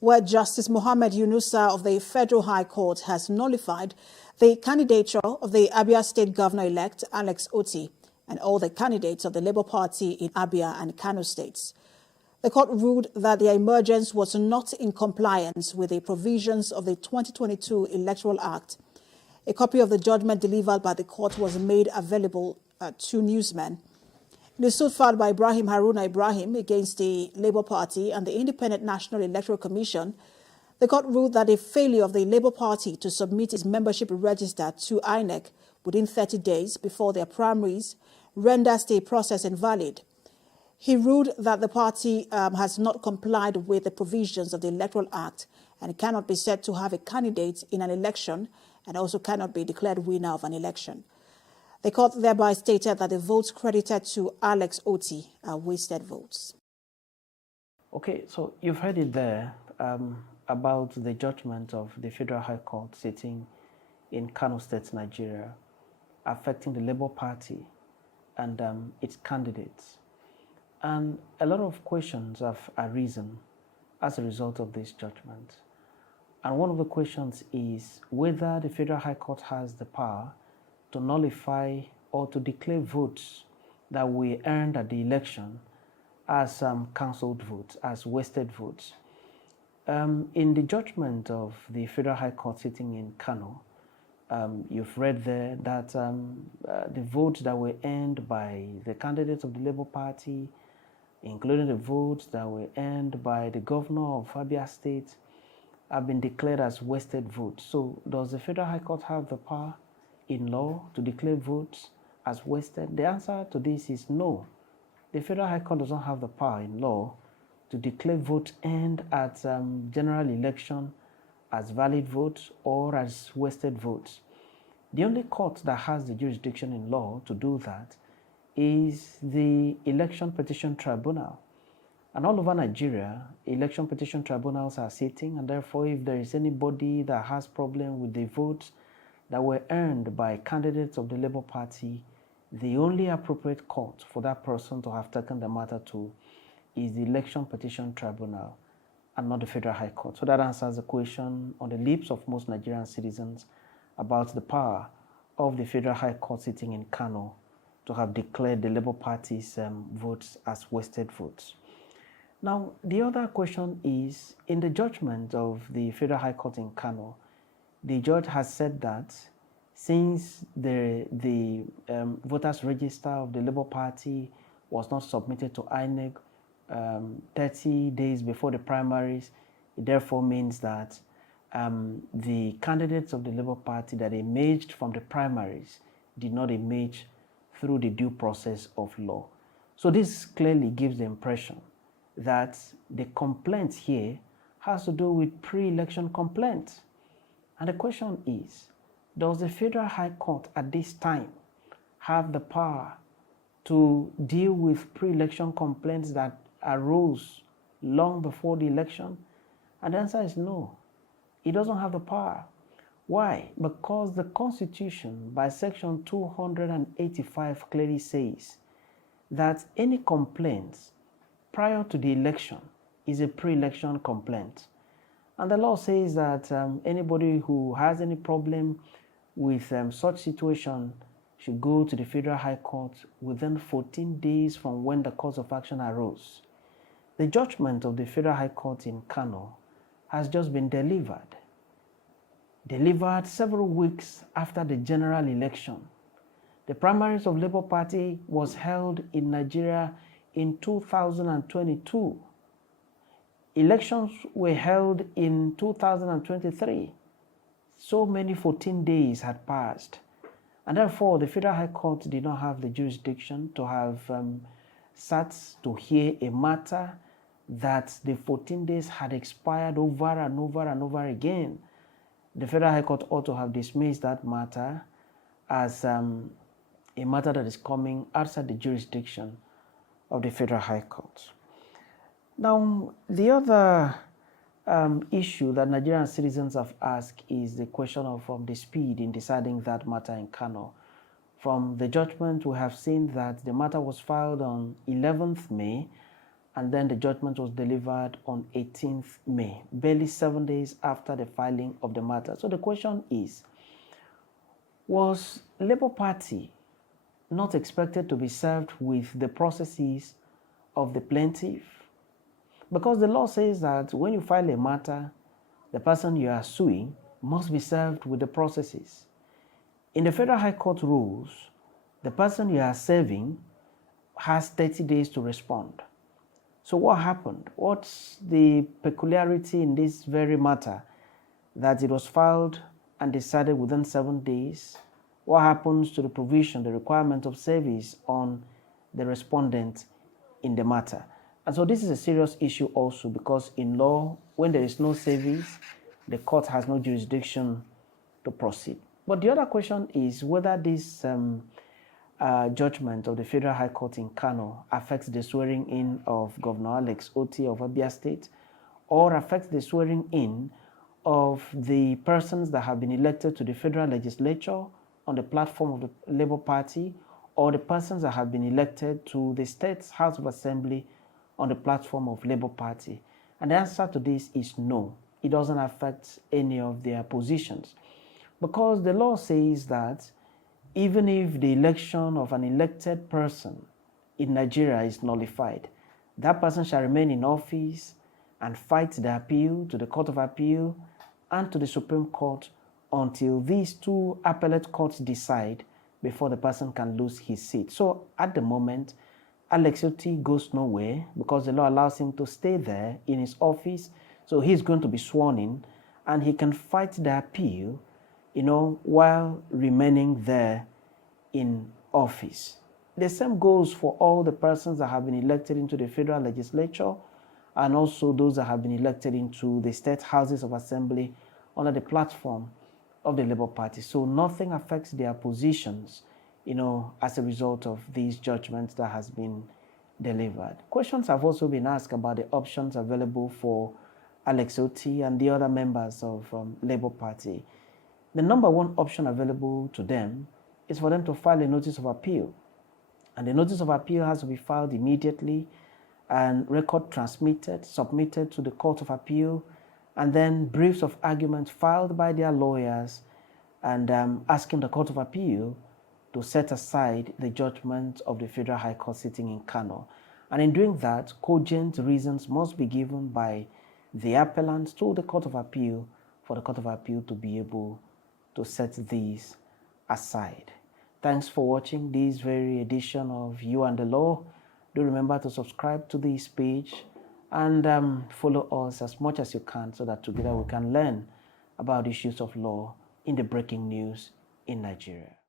where Justice Mohammed Yunusa of the Federal High Court has nullified the candidature of the Abia State Governor-elect Alex Otti and all the candidates of the Labour Party in Abia and Kano states. The court ruled that their emergence was not in compliance with the provisions of the 2022 Electoral Act. A copy of the judgment delivered by the court was made available to newsmen. In the suit filed by Ibrahim Haruna Ibrahim against the Labour Party and the Independent National Electoral Commission, the court ruled that a failure of the Labour Party to submit its membership register to INEC within 30 days before their primaries renders the process invalid. He ruled that the party has not complied with the provisions of the Electoral Act and cannot be said to have a candidate in an election and also cannot be declared winner of an election. The court thereby stated that the votes credited to Alex Otti are wasted votes. Okay, so you've heard it there about the judgment of the Federal High Court sitting in Kano State, Nigeria, affecting the Labour Party and its candidates. And a lot of questions have arisen as a result of this judgment. And one of the questions is whether the Federal High Court has the power to nullify or to declare votes that were earned at the election as cancelled votes, as wasted votes. In the judgment of the Federal High Court sitting in Kano, you've read there that the votes that were earned by the candidates of the Labour Party, including the votes that were earned by the governor of Abia State, have been declared as wasted votes. So does the Federal High Court have the power in law to declare votes as wasted? The answer to this is no. The Federal High Court does not have the power in law to declare votes earned at general election as valid votes or as wasted votes. The only court that has the jurisdiction in law to do that is the Election Petition Tribunal. And all over Nigeria, election petition tribunals are sitting, and therefore if there is anybody that has problem with the votes that were earned by candidates of the Labour Party, the only appropriate court for that person to have taken the matter to is the Election Petition Tribunal and not the Federal High Court. So that answers the question on the lips of most Nigerian citizens about the power of the Federal High Court sitting in Kano to have declared the Labour Party's votes as wasted votes. Now, the other question is, in the judgment of the Federal High Court in Kano, the judge has said that since the voters register of the Labour Party was not submitted to INEC 30 days before the primaries, it therefore means that the candidates of the Labour Party that emerged from the primaries did not emerge through the due process of law. So this clearly gives the impression that the complaint here has to do with pre-election complaints. And the question is, does the Federal High Court at this time have the power to deal with pre-election complaints that arose long before the election? And the answer is no. It doesn't have the power. Why? Because the Constitution, by Section 285, clearly says that any complaints prior to the election is a pre-election complaint. And the law says that anybody who has any problem with such situation should go to the Federal High Court within 14 days from when the cause of action arose. The judgment of the Federal High Court in Kano has just been delivered several weeks after the general election. The primaries of Labour Party was held in Nigeria in 2022. Elections were held in 2023. So many 14 days had passed. And therefore, the Federal High Court did not have the jurisdiction to have sat to hear a matter that the 14 days had expired over and over and over again. The Federal High Court ought to have dismissed that matter as a matter that is coming outside the jurisdiction of the Federal High Court. Now, the other issue that Nigerian citizens have asked is the question of the speed in deciding that matter in Kano. From the judgment, we have seen that the matter was filed on 11th May, and then the judgment was delivered on 18th May, barely 7 days after the filing of the matter. So the question is, was Labour Party not expected to be served with the processes of the plaintiff? Because the law says that when you file a matter, the person you are suing must be served with the processes. In the Federal High Court rules, the person you are serving has 30 days to respond. So what happened? What's the peculiarity in this very matter that it was filed and decided within 7 days? What happens to the provision, the requirement of service on the respondent in the matter? And so this is a serious issue also, because in law, when there is no service, the court has no jurisdiction to proceed. But the other question is whether this judgment of the Federal High Court in Kano affects the swearing in of Governor Alex Otti of Abia State, or affects the swearing in of the persons that have been elected to the federal legislature on the platform of the Labour Party, or the persons that have been elected to the State's House of Assembly on the platform of Labour Party. And the answer to this is no. It doesn't affect any of their positions, because the law says that even if the election of an elected person in Nigeria is nullified, that person shall remain in office and fight the appeal to the Court of Appeal and to the Supreme Court until these two appellate courts decide before the person can lose his seat. So at the moment, Alex Otti goes nowhere because the law allows him to stay there in his office. So he's going to be sworn in and he can fight the appeal, while remaining there in office. The same goes for all the persons that have been elected into the federal legislature and also those that have been elected into the state houses of assembly under the platform of the Labour Party. So nothing affects their positions, as a result of these judgments that has been delivered. Questions have also been asked about the options available for Alex Otti and the other members of Labour Party. The number one option available to them is for them to file a notice of appeal. And the notice of appeal has to be filed immediately and record submitted to the Court of Appeal, and then briefs of argument filed by their lawyers and asking the Court of Appeal to set aside the judgment of the Federal High Court sitting in Kano. And in doing that, cogent reasons must be given by the appellant to the Court of Appeal for the Court of Appeal to be able to set these aside. Thanks for watching this very edition of You and the Law. Do remember to subscribe to this page and follow us as much as you can so that together we can learn about issues of law in the breaking news in Nigeria.